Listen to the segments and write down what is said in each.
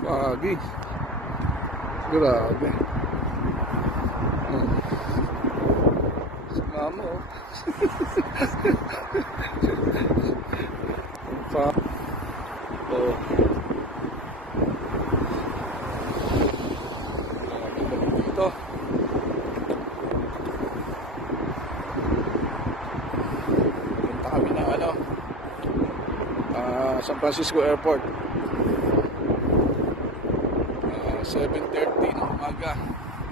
Pagi. Grabe. Si mama oh. Pa. Oh. Dito. Punta kami ng San Francisco Airport. 7:30 ng umaga.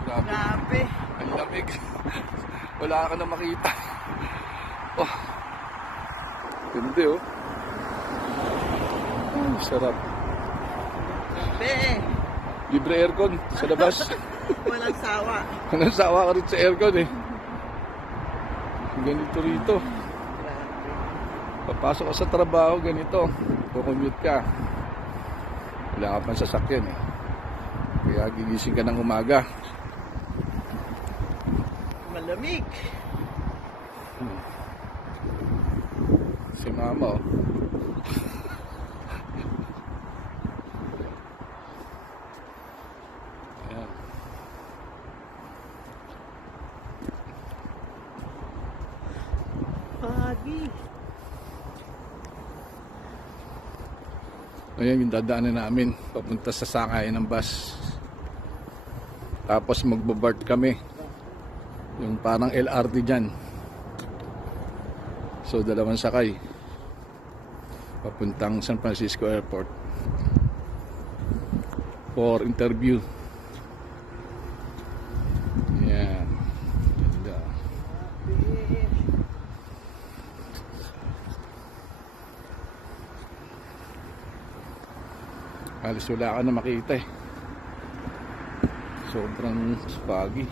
Grabe. Ang lamig. Wala ka na makita. Oh. Ganda oh. Sarap. Grabe. Libre aircon sa labas. Walang sawa. Walang sawa ka rin sa aircon eh. Ganito rito. Papasok ka sa trabaho, ganito. Kukumute ka. Wala ka pang sasakyan eh. Kaya gigising ka ng umaga. Malamig. Si mama oh. Ayan. Pagi. Ayan yung dadaanan namin papunta sa sakayan ng bus. Tapos magbabart kami. Yung parang LRT dyan. So dalawang sakay. Papuntang San Francisco Airport. For interview. Ayan. Ganda. Halos wala ka na makita eh. Sobrang foggy.